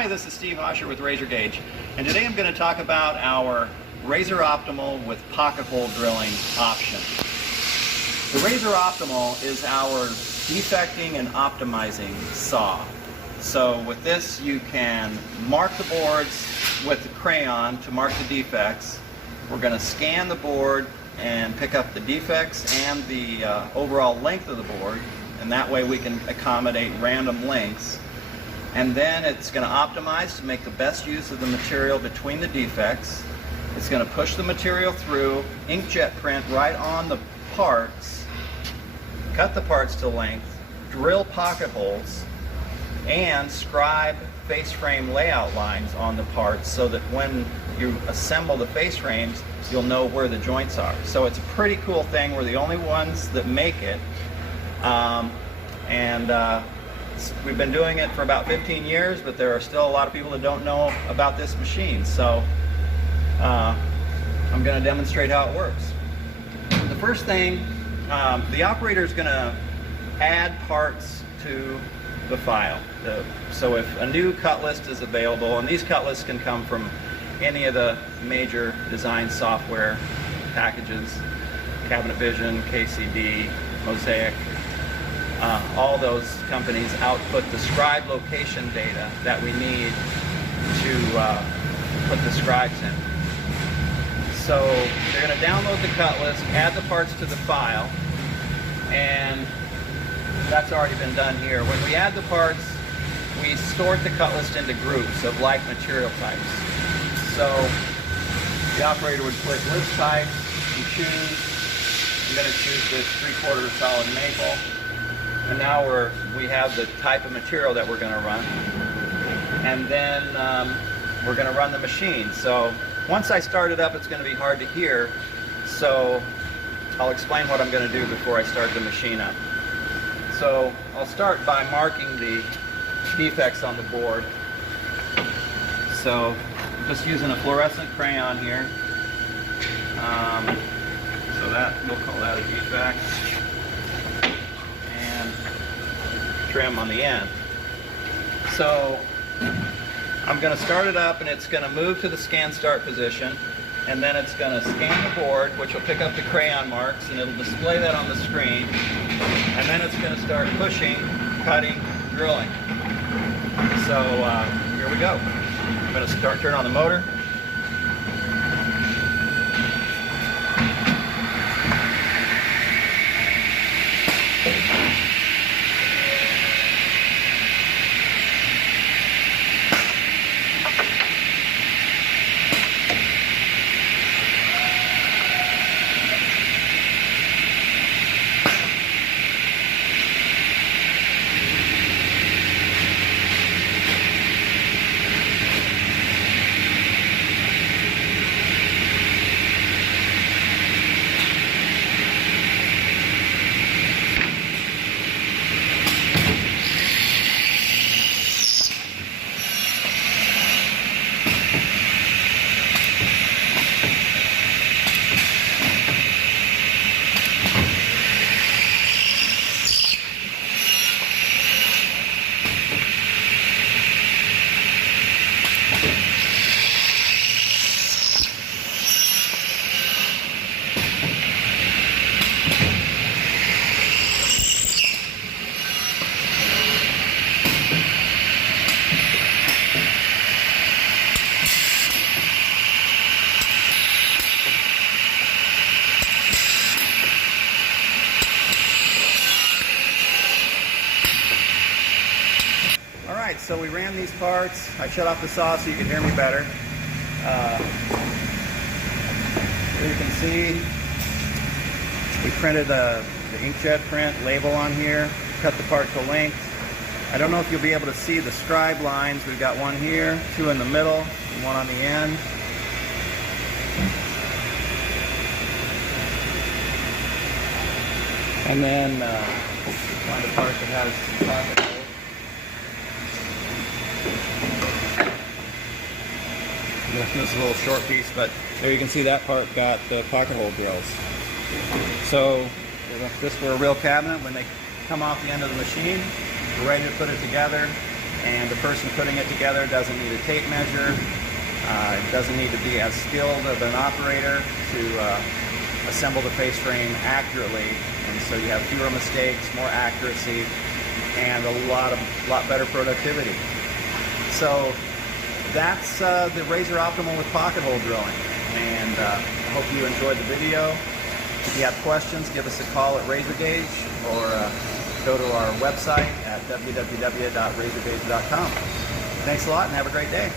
Hi, this is Steve Osher with RazorGage, and today I'm going to talk about our RazorOptimal with pocket hole drilling option. The RazorOptimal is our defecting and optimizing saw. So with this you can mark the boards with the crayon to mark the defects. We're going to scan the board and pick up the defects and the overall length of the board, and that way we can accommodate random lengths. And then it's going to optimize to make the best use of the material between the defects. It's going to push the material through, inkjet print right on the parts, cut the parts to length, drill pocket holes, and scribe face frame layout lines on the parts so that when you assemble the face frames, you'll know where the joints are. So it's a pretty cool thing. We're the only ones that make it. We've been doing it for about 15 years, but there are still a lot of people that don't know about this machine. So I'm going to demonstrate how it works. The first thing, the operator is going to add parts to the file. So if a new cut list is available, and these cut lists can come from any of the major design software packages, Cabinet Vision, KCD, Mosaic, all those companies output the scribe location data that we need to put the scribes in. So they're going to download the cut list, add the parts to the file, and that's already been done here. When we add the parts, we sort the cut list into groups of like material types. So the operator would click list type and choose. I'm going to choose this 3/4 solid maple. And now we have the type of material that we're going to run. And then we're going to run the machine. So once I start it up, it's going to be hard to hear. So I'll explain what I'm going to do before I start the machine up. So I'll start by marking the defects on the board. So I'm just using a fluorescent crayon here. So that, we'll call that a defect. Trim on the end. So I'm going to start it up, and it's going to move to the scan start position, and then it's going to scan the board, which will pick up the crayon marks, and it'll display that on the screen, and then it's going to start pushing, cutting, drilling. So here we go. I'm going to turn on the motor. So we ran these parts. I shut off the saw so you can hear me better. So you can see we printed the inkjet print label on here, cut the part to length. I don't know if you'll be able to see the scribe lines. We've got one here, two in the middle, and one on the end. And then find a part that has some pocket holes. This is a little short piece, but there you can see that part got the pocket hole drills. So if this were a real cabinet, when they come off the end of the machine, we're ready to put it together, and the person putting it together doesn't need a tape measure. It doesn't need to be as skilled of an operator to assemble the face frame accurately, and so you have fewer mistakes, more accuracy, and a lot better productivity. So that's the RazorOptimal with pocket hole drilling, and I hope you enjoyed the video. If you have questions, give us a call at RazorGage or go to our website at www.razorgage.com. Thanks a lot and have a great day.